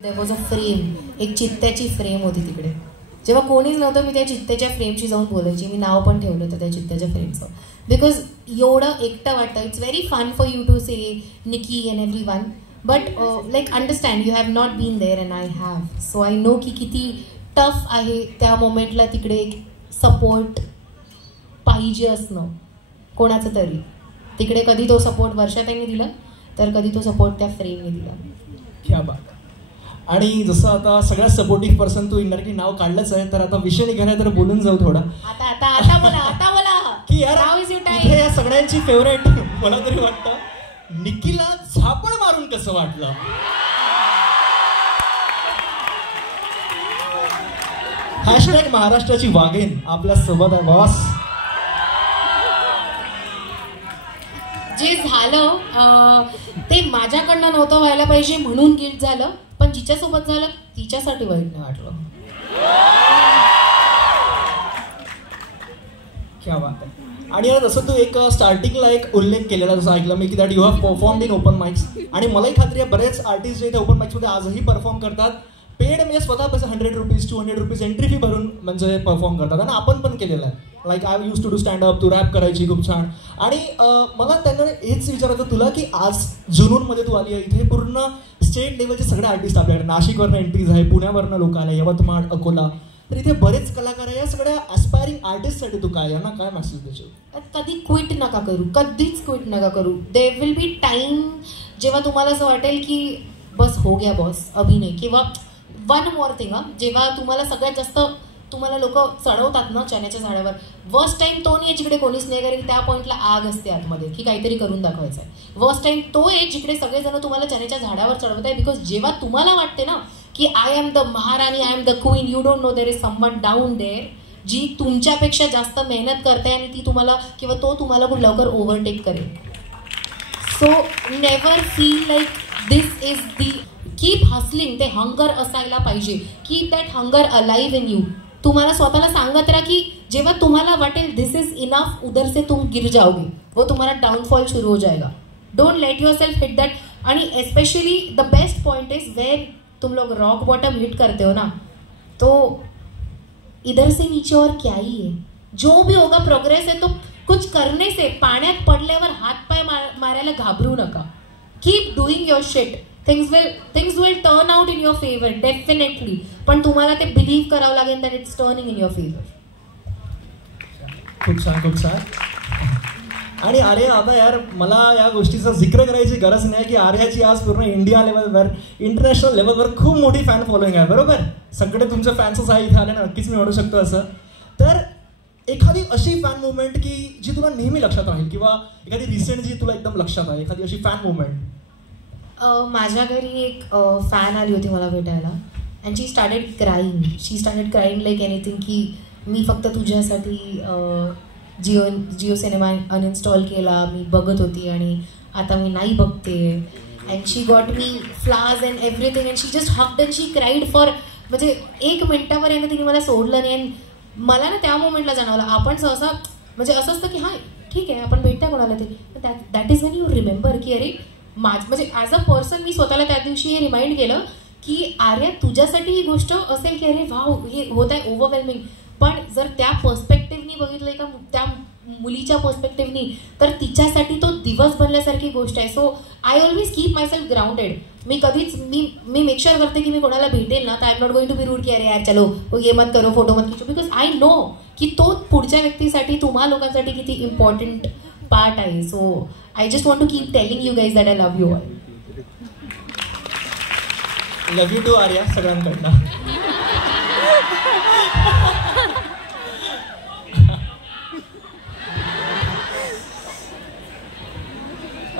There was a frame, एक चित्त्याची frame होती तिकडे. जेव्हा कोणीच नव्हतं मी त्या चित्त्याच्या फ्रेमशी जाऊन बोलायची. मी नाव पण ठेवलं होतं त्या चित्त्याच्या फ्रेमचं, बिकॉज एवढं एकटं वाटतं. It's very fun for you to say Nicky and everyone, but like understand you have not been there and I have. So I know की किती टफ आहे त्या मोमेंटला तिकडे एक सपोर्ट पाहिजे असणं कोणाचं तरी. तिकडे कधी तो सपोर्ट वर्षाताईंनी दिला, तर कधी तो सपोर्ट त्या फ्रेमने दिला. क्या बात. आणि जसं आता सगळ्यात सपोर्टिव्ह पर्सन तू इनडायरेक्टली नाव काढलंच आहे, तर आता विषय निघाला तर बोलून जाऊ थोडा. आता बोला की यार इथे या सगळ्यांची फेवरेट मला तरी वाटतं निकीला झापड मारून कसं वाटलं. हॅशटॅग महाराष्ट्राची वाघेन आपल्या सोबत आहे बॉस. जे झालं ते माझ्याकडनं नव्हतं व्हायला पाहिजे म्हणून गिल्ट झालं, पण जिच्यासोबत झालं तिच्यासाठी वाईट नाही वाटलं. क्या बात आहे. आणि जसं तू एक स्टार्टिंगला एक उल्लेख केलेला जसं ऐकलं मी की that you have performed in open mics, आणि मलाही खात्री आहे बरेच आर्टिस्ट जे इथे ओपन माइक्समध्ये आजही परफॉर्म करतात पेड म्हणजे स्वतः पैसे 100 रुपीज 200 रुपीज एंट्री फी भरून म्हणजे परफॉर्म करतात. आणि आपण पण केलेलं आहे. Like I use to do standup, तू रॅप करायची खूप छान. आणि मला त्याकडे हेच विचारायचं तुला की आज जुनूनमध्ये तू आली आहे, इथे पूर्ण स्टेट लेवलचे सगळे आर्टिस्ट आपल्याकडे, नाशिकवरनं एंट्रीज आहे, पुण्यावरनं लोक आले, यवतमाळ, अकोला, तर इथे बरेच कलाकार आहे. या सगळ्या ॲस्पायरिंग आर्टिस्टसाठी तू काय यांना काय मेसेज द्यायचे? कधी क्विट नका करू, कधीच क्विट नका करू. देर विल बी टाइम जेव्हा तुम्हाला असं वाटेल की बस हो गया बॉस अभी नाही. किंवा वन मोर थिंग, जेव्हा तुम्हाला सगळ्यात जास्त तुम्हाला लोक चढवतात ना चण्याच्या झाडावर, वर्स्ट टाइम तो नाही जिकडे कोणीच नाही, कारण त्या पॉईंटला आग असते आतमध्ये की काहीतरी करून दाखवायचं आहे. वर्स्ट टाइम तो आहे जिकडे सगळेजण तुम्हाला चण्याच्या झाडावर चढवत आहे. बिकॉज जेव्हा तुम्हाला वाटते ना की आय एम द महाराणी, I am the queen, you don't know there is someone down there जी तुमच्यापेक्षा जास्त मेहनत करते आणि ती तुम्हाला किंवा तो तुम्हाला खूप लवकर ओव्हरटेक करेल. So never feel like this is the, keep hustling. ते हंगर असायला पाहिजे. Keep that hunger alive in you. तुम्हाला स्वतःला सांगत राहा की जेव्हा तुम्हाला वाटेल दिस इज इनफ, उधर से तुम गिर जाओगे, वो तुम्हारा डाउनफॉल शुरू हो जाएगा. Don't let yourself hit that. आणि specially the best point is where तुम लोग रॉक बॉटम हिट करते हो ना, तो इधर से नीचे और क्या ही है. जो भी होगा प्रोग्रेस है, तो कुछ करने से पाण्यात पडल्यावर हात पाय मारायला घाबरू नका. Keep doing your shit. Things will turn out in your favor, definitely. पण तुम्हाला ते बिलीव्ह करावं लागेल that it's turning in your favor. खूप छान, खूप छान. आणि अरे आता यार मला या गोष्टीचा जिक्र करायची गरज नाही की आर्याची आज पूर्ण इंडिया लेवलवर, इंटरनॅशनल लेवलवर खूप मोठी फॅन फॉलोइंग आहे, बरोबर. सगळे तुमचे फॅन्सच आहे इथे आले ना, नक्कीच मी म्हणू शकतो असं. तर एखादी अशी फॅन मुवमेंट की जी तुला नेहमी लक्षात राहील, किंवा एखादी रिसेंट जी तुला एकदम लक्षात आहे, एखादी अशी फॅन मुवमेंट? माझ्या घरी एक फॅन आली होती मला भेटायला, and she started crying like anything की मी फक्त तुझ्यासाठी जिओ सिनेमा अनइन्स्टॉल केला, मी बघत होती आणि आता मी नाही बघते. And she got me flowers and everything and she just hugged and she cried for, म्हणजे 1 मिनिटावर आहे ना तिने मला सोडलं नाही. अँड मला ना त्या मोमेंटला जाणवलं आपण सहसा म्हणजे असं असतं की हां ठीक आहे आपण भेटता कोणाला ते, that is Wien you remember की अरे म्हणजे ॲज अ पर्सन मी स्वतःला त्या दिवशी हे रिमाइंड केलं की आर्या तुझ्यासाठी ही गोष्ट असेल की अरे वाव हे होत आहे ओव्हरवेल्मिंग, पण जर त्या पर्स्पेक्टिव्हनी बघितलं का त्या मुलीच्या पर्स्पेक्टिव्हनी, तर तिच्यासाठी तो दिवस बनल्यासारखी गोष्ट आहे. So I always keep myself grounded. मी कधीच मी मेक शुअर करते की मी कोणाला भेटेल ना तर I am not going to be rude की अरे यार चलो ये मत करो, फोटो मत खिचो, बिकॉज आय नो की तो पुढच्या व्यक्तीसाठी तुम्हा लोकांसाठी किती इम्पॉर्टंट पार्ट आहे. So I just want to keep telling you guys that I love you all. Love you too, Arya. सगळ्यांकडनं.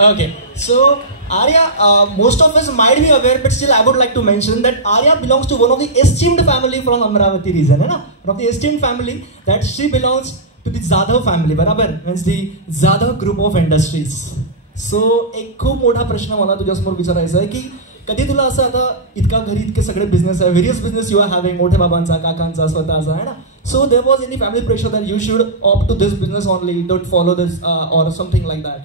Okay, so Arya, most of us might be aware, but still I would like to mention that Arya belongs to one of the esteemed family from Amravati region, है ना? From the esteemed family that she belongs to the Jadhav family, बराबर? Means the Jadhav group of industries. So एक खूप मोठा प्रश्न मला तुझ्यासमोर विचारायचा आहे की कधी तुला असं आता इतका घरी इतके सगळे बिझनेस आहे, various business you are having, मोठ्या बाबांचा, काकांचा, स्वतःचा, आहे ना. So there was any family pressure that you should opt to this business only, don't follow this or something like that?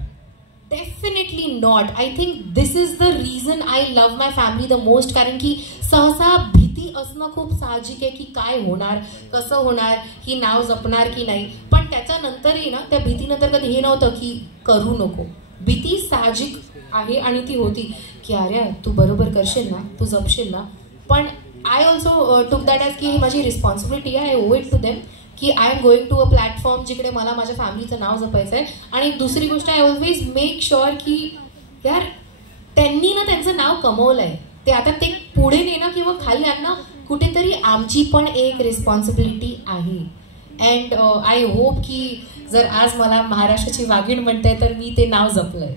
Definitely not. I think this is the reason I love my family the most. कारण की सहसा भीती असणं खूप साहजिक आहे की काय होणार, कसं होणार, ही नाव जपणार की नाही. पण त्याच्यानंतरही ना, त्या भीतीनंतर कधी हे नव्हतं की करू नको. भीती साहजिक आहे आणि ती होती की अरे तू बरोबर करशील ना, तू जपशील ना. पण I also took that as की ही माझी रिस्पॉन्सिबिलिटी आहे. I owe it to them की I am going to a platform जिकडे मला माझ्या फॅमिलीचं नाव जपायचं आहे. आणि दुसरी गोष्ट, आय ऑलवेज मेक शुअर की यार त्यांनी ना त्यांचं नाव कमवलं आहे, ते आता ते पुढे नेणं किंवा खाली आणणं कुठेतरी आमची पण एक रिस्पॉन्सिबिलिटी आहे. अँड आय होप की जर आज मला महाराष्ट्राची वाघीण म्हणते तर मी ते नाव जपलंय.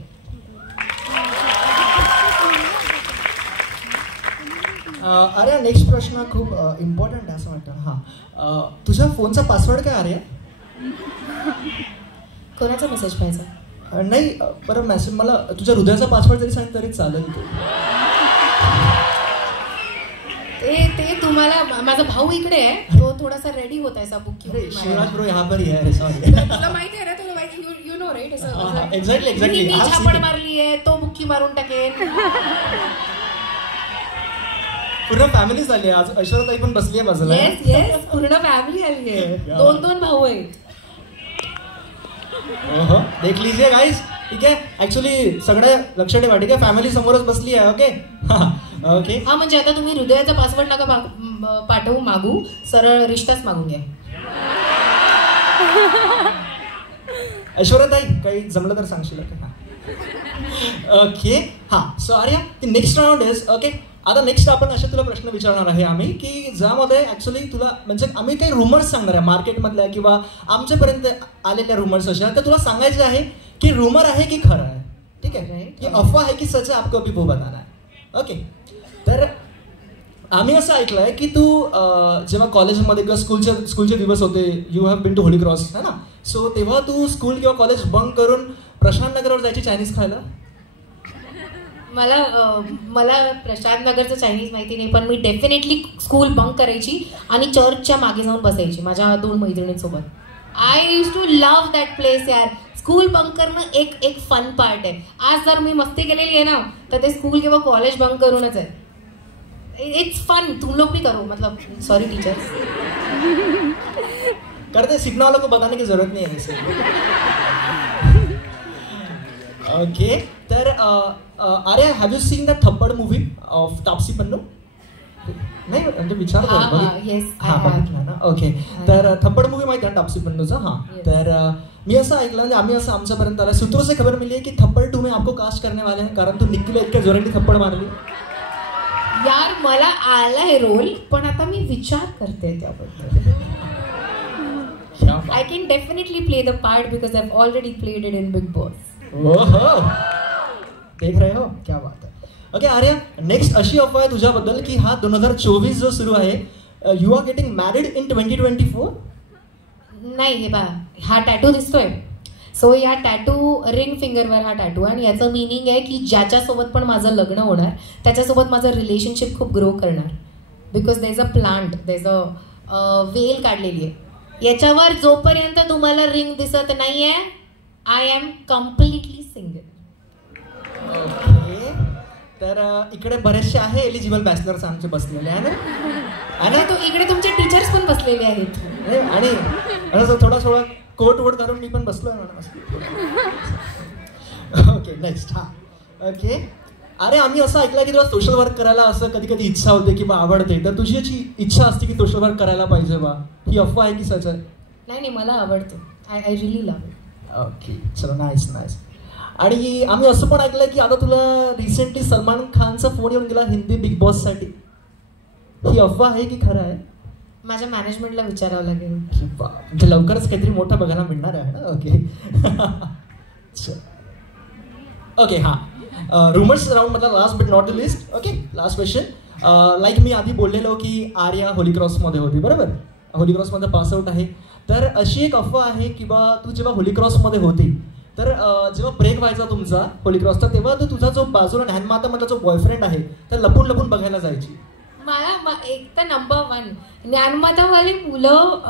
अरे नेक्स्ट प्रश्न खूप इम्पॉर्टंट आहे असं वाटतं. हां, तुझ्या फोनचा पासवर्ड काय आर्या? कोणाचा मेसेज पाहिजे? नाही, बरं मेसेज मला तुझ्या हृदयाचा पासवर्ड जरी सांग तरी चालेल. ते तुम्हाला माझा भाऊ इकडे आहे, तो थोडासा रेडी होत आहे सा बुक. शिवराज ब्रो यहाँ पर ही है. सॉरी, तुला माहिती आहे ना, तुला माहिती, यू नो राईट. एक्झॅक्टली मी झापड मारली आहे, तो बुक्की मारून टाकेल. पूर्ण फॅमिली झाली आज. ऐश्वर्याताई पण बसली आहे बाजूला. येस येस, पूर्ण फॅमिली आली आहे. 2-2 भाऊ आहेत. देख लीजिए गाइस. ठीक आहे, ऍक्च्युली सगळ्या लक्षात ठेवा. ठीक आहे, फॅमिली समोरच बसली आहे. Okay okay. हा, म्हणजे आता तुम्ही हृदयाचा पासवर्ड नका पाठवू, मागू, सरळ रिश्ताच मागून घ्या. ऐश्वर्याताई काही जमलं तर सांगशील? ओके. हा, so Arya, next round is okay. आता नेक्स्ट आपण असे तुला प्रश्न विचारणार आहे आम्ही की ज्यामध्ये ऍक्च्युली तुला म्हणजे आम्ही काही रुमर्स सांगणार आहे मार्केटमधल्या किंवा आमच्यापर्यंत आलेल्या रुमर्स अशा, तर तुला सांगायचे आहे की रुमर आहे की खरं आहे. ठीक आहे, की अफवा आहे की सच आहे, आपको अभी वो बताना है. ओके. तर आम्ही असं ऐकलं आहे की तू जेव्हा कॉलेजमध्ये किंवा स्कूलचे दिवस होते, you have been to Holy Cross है ना, सो तेव्हा तू स्कूल किंवा कॉलेज बंक करून प्रशांत नगरवर जायची चायनीज खायला? मला प्रशांत नगरचं चायनीज माहिती नाही, पण मी डेफिनेटली स्कूल बंक करायची आणि चर्चच्या मागे जाऊन बसायची माझ्या 2 मैत्रिणींसोबत. I use to love that place यार. स्कूल बंक करणं एक फन पार्ट आहे. आज जर मी मस्ती केलेली आहे ना, तर ते स्कूल किंवा कॉलेज बंक करूनच आहे. It's fun. तुम लोग भी करो, मतलब सॉरी टीचर्स. करते, सीखने वालों को बताने की जरूरत नहीं है वैसे. ओके. तर अरे have you seen the Thappad movie of Taapsee Pannu? नाही म्हणजे विचार बघितला ना. ओके. तर थप्पड मूवी माहिती आहे तापसी पन्नूचा? हां. तर मी असं ऐकलं म्हणजे आम्ही असं आमच्यापर्यंत आला, सूत्रों से खबर मिली है की थप्पड 2 में आपको कास्ट करने वाले हैं, कारण तू निक्कीला इतक्या जोराने थप्पड मारली. यार मला आलाय रोल, पण आता मी विचार करते त्याबद्दल. I can definitely play the part because I have already played it in big boss. ओहो, देख रहे हो, क्या बात है. ओके आर्या, नेक्स्ट अशी अफवा आहे तुझ्याबद्दल की हा 2024 जो सुरू आहे, you are getting married in 2024? नाही, हे बा, हा टॅटू दिसतोय, सो या टॅटू रिंग फिंगरवर हा टॅटू आहे आणि याचं मिनिंग आहे की ज्याच्यासोबत पण माझं लग्न होणार त्याच्यासोबत माझं रिलेशनशिप खूप ग्रो करणार. Because there is a plant, there is a well काढलेली आहे. याच्यावर जोपर्यंत तुम्हाला रिंग दिसत नाहीये, I am completely single. Okay. तर इकडे बरेचसे आहे एलिजिबल बॅचलर्स आमचे बसलेले आहे ना, आणि तो इकडे तुमचे टीचर्स पण बसलेले आहेत. आणि थोडा कोट वोट करून मी पण बसलोय म्हणून. Okay, next. हा, ओके. अरे आम्ही असं ऐकलं की तुला सोशल वर्क करायला असं कधी कधी इच्छा होते किंवा आवडते, तर तुझी याची इच्छा असते की सोशल वर्क करायला पाहिजे बा, ही अफवा आहे की सच आहे? नाही, मला आवडतो. I relief love it. Okay, चलो, नाईस नाईस. आणि आम्ही असं पण ऐकलंय की आता तुला रिसेंटली सलमान खानचा फोन येऊन गेला हिंदी बिग बॉस साठी, ही अफवा आहे की खरं आहे? माझ्या मॅनेजमेंटला विचारावं लागेल. म्हणजे लवकरच काहीतरी मोठं बघायला मिळणार आहे ना. ओके. ओके. हा, रुमर्स राऊंड मधला last but not the least. Okay, last question. Like मी आधी बोललेलो की आर्या होली क्रॉसमध्ये होती, बरोबर? होली क्रॉसमध्ये पासआउट आहे. तर अशी एक अफवा आहे की बा तू जेव्हा होली क्रॉसमध्ये होती, तर जेव्हा ब्रेक व्हायचा तुमचा होली क्रॉसचा, तेव्हा तू तुझा जो बाजूला ज्ञानमातामधला जो बॉयफ्रेंड आहे त्या लपून लपून बघायला जायची. मला एक तर नंबर 1 ज्ञानमातावाली मुलं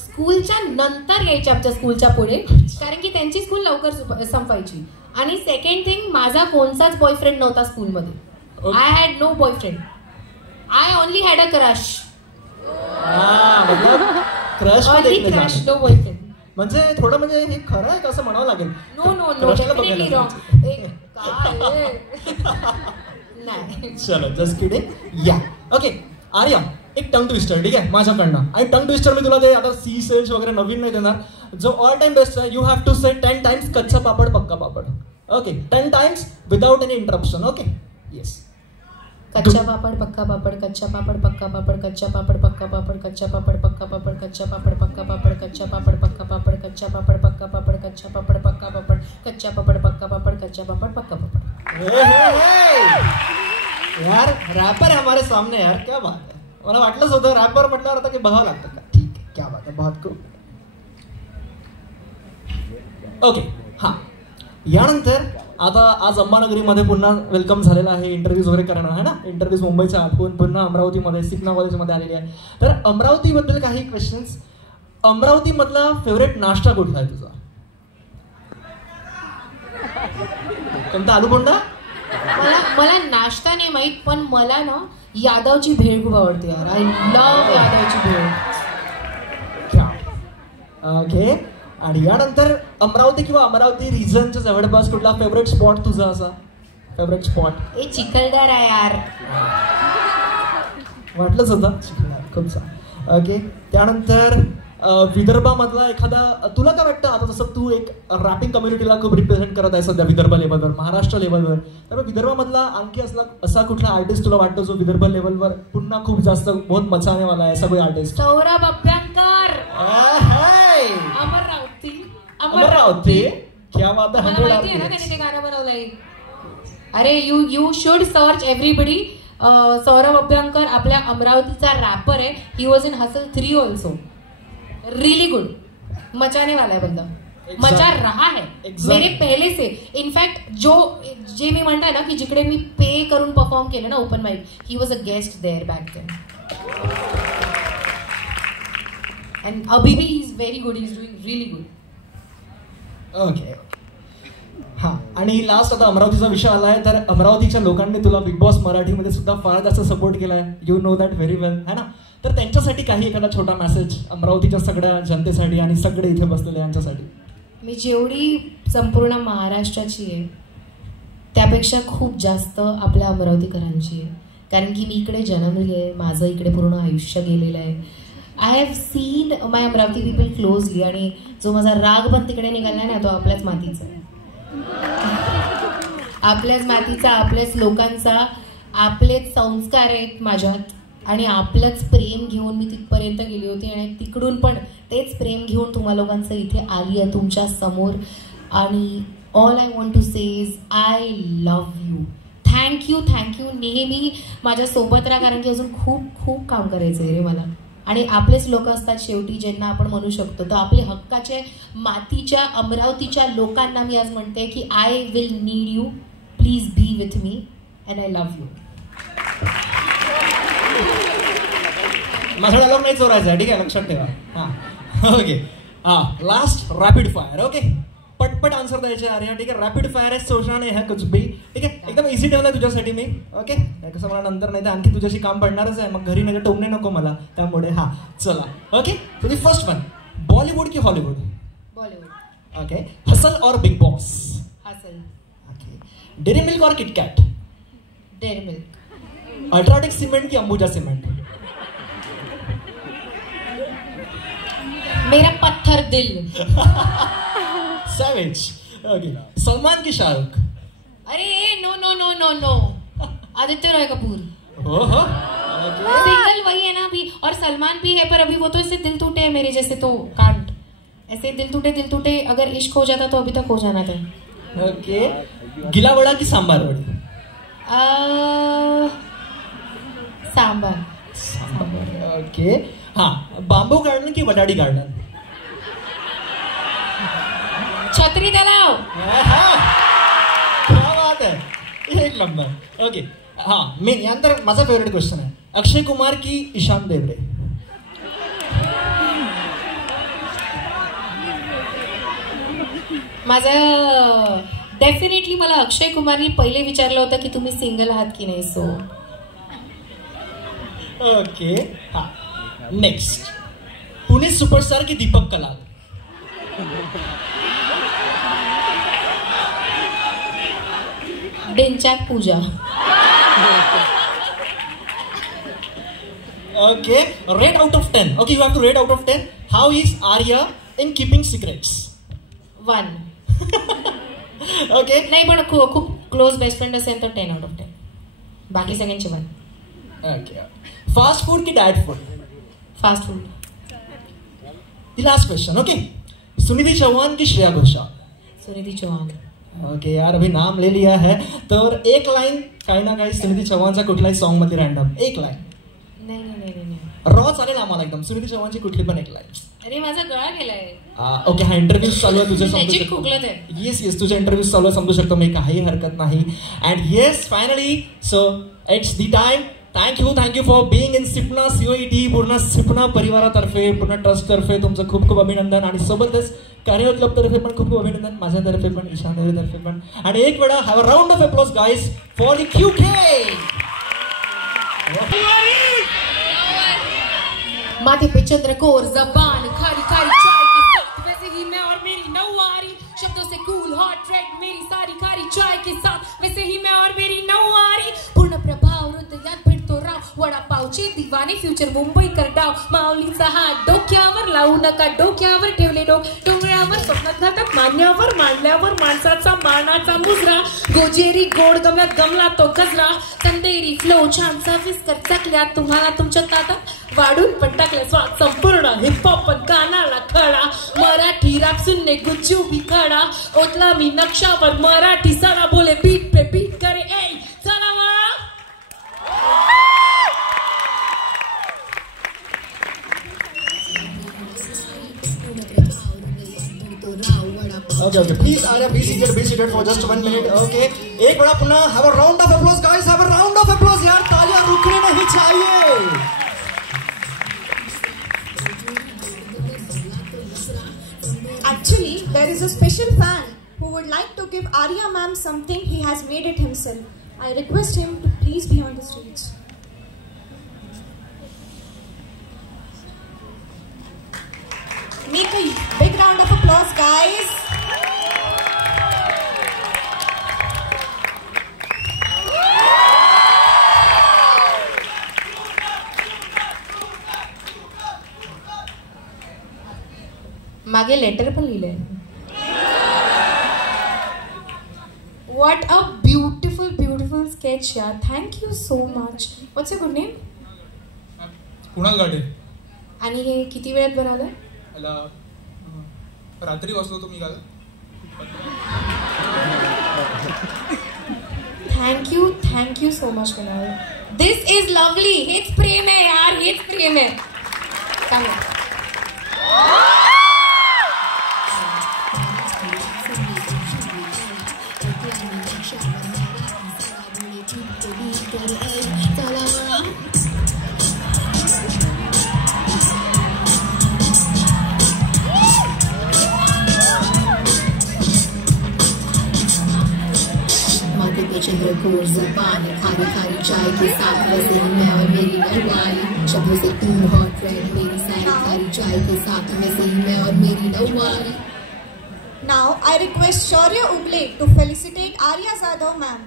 स्कूलच्या नंतर यायची आमच्या स्कूलच्या पुढे, कारण की त्यांची स्कूल लवकर संपायची आणि सेकंड थिंग, माझा कोणताच बॉयफ्रेंड नव्हता स्कूलमध्ये. I had no boyfriend. I only had a crush. Crush no boyfriend. म्हणजे थोडं म्हणजे हे खरं आहे कसं म्हणावं लागेल. No no no, definitely wrong. नाही, चलो just kidding. Yeah okay Arya, एक टंग ट्विस्टर ठीक आहे माझ्याकडनं. आणि टंग ट्विस्टर मी तुला ते आता सी सेल्स वगैरे नवीन नाही देणार. जो ऑल टाइम बेस्ट आहे, you have to say 10 times कच्चा पापड पक्का पापड. Okay 10 times without any interruption. Okay yes. कच्चा पापड पक्का पापड, कच्चा पापड पक्का पापड, कच्चा पापड पक्का पापड, कच्चा पापड पक्का पापड, कच्चा पापड पक्का पापड, कच्चा पापड पक्का पापड, कच्चा पापड पक्का पापड, कच्चा पापड पक्का पापड, कच्चा पापड पक्का पापड, कच्चा पापड पक्का पापड. यार रॅपर है हमारे सामने यार, क्या बात है. मला वाटलंच होतं रॅपर म्हटल्यावर आता की बघावं लागतं का. ठीक आहे, क्या बात है, बहुत खूप. ओके हां, यानंतर आता आज अंबानगरीमध्ये पुन्हा वेलकम झालेलं आहे. इंटरव्ह्यूज वगैरे करणार आहे ना. इंटरव्ह्यूज मुंबईच्या पुन्हा अमरावतीमध्ये सिग्ना कॉलेजमध्ये आलेली आहे. तर अमरावतीबद्दल काही क्वेश्चन्स. अमरावतीमधला फेवरेट नाश्ता कुठला आहे तुझा? कोणता? आलू बोंडा? मला नाश्ता नाही माहित, पण मला ना यादवची भेळ खूप आवडते यार. आय लव्ह यादवची भेळ. ओके. आणि यानंतर अमरावती किंवा अमरावती रिजनच्या जवळपास कुठला फेवरेट स्पॉट तुझा असा? Favourite spot? ए चिखलदरा आहे यार. वाटलंच होतं चिखलदरा. खूप छान. ओके. त्यानंतर विदर्भामधला एखादा, तुला काय वाटतं आता जसं तू एक रॅपिंग कम्युनिटीला खूप रिप्रेझेंट करत आहे सध्या विदर्भ लेवलवर, महाराष्ट्र लेवलवर, तर विदर्भामधला आणखी असा कुठला आर्टिस्ट तुला वाटतो जो विदर्भ लेवलवर पुन्हा खूप जास्त बहुत मचाने वाला आहे? सगळे आर्टिस्ट. सौरभ अभ्यंकर. अमरावती. क्या बात है. मला माहिती आहे ना त्याने ते गाणं बनवलंय. अरे you should search everybody. Saurabh Abhyankar आपल्या अमरावतीचा रॅपर आहे. He was in hustle 3 also. Really good. मचाने वाला है बंदा. मचा रहा है मेरे पहले से. इनफॅक्ट जे मी म्हणताय ना की जिकडे मी पे करून परफॉर्म केलं ना open mic, he was a guest there back then. And अभी भी he is very good. He is doing really good. Okay हां. आणि लास्ट आता अमरावतीचा विषय आला आहे, तर अमरावतीच्या लोकांनी तुला बिग बॉस मराठीमध्ये सुद्धा फार जास्त सपोर्ट केला आहे. यू नो दॅट व्हेरी वेल है ना. तर त्यांच्यासाठी काही एखादा छोटा मेसेज अमरावतीच्या सगळ्या जनतेसाठी आणि सगळे इथे बसलेले यांच्यासाठी. मी जेवढी संपूर्ण महाराष्ट्राची आहे त्यापेक्षा खूप जास्त आपल्या अमरावतीकरांची आहे. कारण की मी इकडे जन्मली आहे. माझं इकडे पूर्ण आयुष्य गेलेलं आहे. I have seen my Amravati people closely. आणि जो माझा राग पण तिकडे निघाला ना तो आपल्याच मातीचा आहे. आपल्याच मातीचा, आपल्याच लोकांचा, आपलेच संस्कार आहेत माझ्यात. आणि आपलंच प्रेम घेऊन मी तिथपर्यंत गेली होती. आणि तिकडून पण तेच प्रेम घेऊन तुम्हा लोकांचं इथे आली आहे तुमच्या समोर. आणि all I want to say is I love you. Thank you. नेहमी माझ्यासोबत राहा. कारण की अजून खूप खूप काम करायचं आहे रे मला. आणि आपलेच लोक असतात शेवटी ज्यांना आपण म्हणू शकतो. तर आपले हक्काचे मातीच्या अमरावतीच्या लोकांना मी आज म्हणते की I will need you. Please be with me and I love you. माझा डायलॉग नाही चोरायचा आहे, ठीक आहे, लक्षात ठेवा. हां ओके. हां लास्ट रॅपिड फायर. ओके पटपट आन्सर द्यायचे अरे. ठीक आहे रॅपिड फायर आहे. सोचना नाही है कुछ भी. ठीक आहे एकदम इझी ठेवलं तुझ्यासाठी मी. ओके कसं मला नंतर नाही तर आणखी तुझ्याशी काम पडणारच आहे. मग घरी नाही टोमणे नको मला त्यामुळे. हां चला ओके. तो दी फर्स्ट वन, बॉलिवूड की हॉलिवूड? बॉलिवूड. ओके. हसल और Bigg Boss? Hustle. Okay. Dairy Milk और KitKat? Dairy Milk. UltraTech cement की अंबुजा सीमेंट? मेरा पत्थर दिल. सैवेज. ओके. सलमान की शाहरुख? अरे no no no no no. Aditya Roy Kapoor. ओहो. सिंगल वही है ना अभी. और सलमान भी है पर अभी वो तो ऐसे दिल टूटे है मेरे जैसे तो कांट. ऐसे दिल टूटे अगर इश्क हो जाता तो अभी तक हो जाना था. ओके. गिला वड़ा की सांबार वड़ी? सांबार. ओके. हाँ बांबू गार्डन की वडाडी गार्डन? छत्री तलाव. क्या बात है. एक नंबर. ओके. हाँ मी यानंतर माझा फेवरेट क्वेश्चन आहे, अक्षय कुमार की ईशान देवरे? माझं डेफिनेटली मला अक्षय कुमारनी पहिले विचारलं होतं की तुम्ही सिंगल आहात की नाही. सो ओके, हा नेक्स्ट. पुणे सुपरस्टार की दीपक कलाल? डेंचाक पूजा. Okay, rate out of 10. Okay, you have to rate out of 10. How is Arya in keeping secrets? 1. Okay. नाही पण खूप क्लोज बेस्ट फ्रेंड असेल तर 10 आउट ऑफ 10. बाकी सगळ्यांचे 1. Okay. Fast food की diet food? Fast food. The last question. Okay. Sunidhi Chauhan की Shreya Ghoshal? Sunidhi Chauhan. Okay यार, अभी नाम ले लिया है तर एक लाईन काही ना काही सुनिधि चौहानचा कुठलाही सॉन्ग मध्ये रॅन्डम एक लाईन. नाही नाही नाही नाही. रॉ चालेल आम्हाला एकदम. सुनिधि चौहानची कुठली पण एक लाईन. अरे माझा गळा गेलाय. ओके, हा इंटरव्ह्यू चालू आहे तुझे, समजू Legit खोकलं ते. येस येस, तुझे इंटरव्ह्यू चालू आहे, समजू शकतो मी, काही हरकत नाही. And yes, finally so it's the time. Thank you for being in Sipna COET. पूर्ण सिपना परिवारातर्फे, पूर्ण ट्रस्टतर्फे तुमचं खूप खूप अभिनंदन. आणि सोबतच कार्य क्लबतर्फे पण खूप खूप अभिनंदन, माझ्यातर्फे पण, ईशान तर्फे पण. आणि एक वेळा have a round of applause guys for the QK. माथे पे चंद्रकोर जबान खारी खारी चाय के साथ, वैसे ही मैं और मेरी नौवारी, शब्दों से कूल हॉट रेड मेरी सारी खारी चाय के साथ, वैसे ही मैं और मेरी नौवारी, पूर्ण प्रभाव हृदयात भेटतो राव, वडापावचे दिवाने फ्युचर मुंबईकर डाव, माऊलीचा हात डोक्यावर लावू नका, डोक्यावर ठेवले डोंगरावर स्वप्नात घातात, मान्यावर मांडल्यावर माणसाचा मानाचा मुजरा, गोजेरी गोड गमलात गमला तो गजरा, तंदेरी फ्लो छानसा विस्कर चकल्यात, तुम्हाला तुमच्या ताटात वाढून पण टाकल्या स्वाद संपूर्ण, हिपहॉप पण कानाला खडा, मराठी रॅप सुनने गुच्चू भी खडा, ओतला मी नक्षावर मराठी सारा बोले बीट पे बीट करे, ए चला वळा. Okay, please Arya, be seated for just 1 minute. Okay, एक बड़ा पुनः have a round of applause guys, have a round of applause यार, तालियां रुकने नहीं चाहिए. Actually, there is a special fan who would like to give Arya ma'am something. He has made it himself. I request him to please be on the stage. Make a big round of applause, guys. मागे letter पण लिहिलंय. What a beautiful, beautiful sketch, यार. Thank you so much. What's your good name? Kunal गाडे. आणि हे किती वेळात बनवलंय? रात्री वाचलो होतो मी काल. Thank you so much, Kunal. This is lovely. हेच प्रेम आहे यार, हेच प्रेम आहे. चालेल. चंद्रकोर जबान खारी खारी चाय के साथ, वैसे ही मैं और मेरी नौवारी, शब्दों से कूल हॉट रेड मेरी सारी खारी चाय के साथ, वैसे ही मैं और मेरी नौवारी. Now I request Shaurya Ugle to felicitate Arya Zadav ma'am.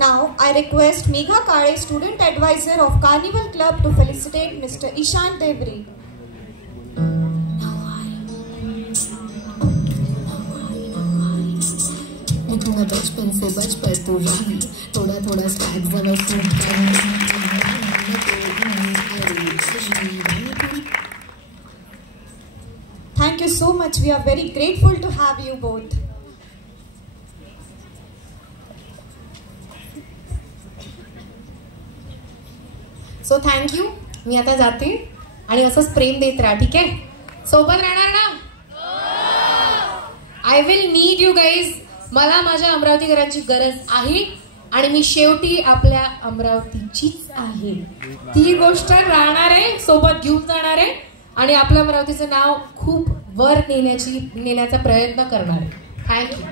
Now I request Megha Kade, student advisor of Carnival Club, to felicitate Mr. Ishan Devri. थोड़ा बचपन से बच पर तू रही, थोड़ा थोड़ा स्टैक जब Thank you so much. We are very grateful to have you both. So thank you. मी आता जाते आणि असंच प्रेम देत राहा, ठीक आहे? सोबत राहणार ना? I will need you guys. मला माझ्या अमरावतीकरांची गरज आहे आणि मी शेवटी आपल्या अमरावतीचीच आहे. ती गोष्ट राहणार आहे, सोबत घेऊन जाणार आहे आणि आपल्या अमरावतीचं नाव खूप वर नेण्याचा प्रयत्न करणार आहे. थँक्यू.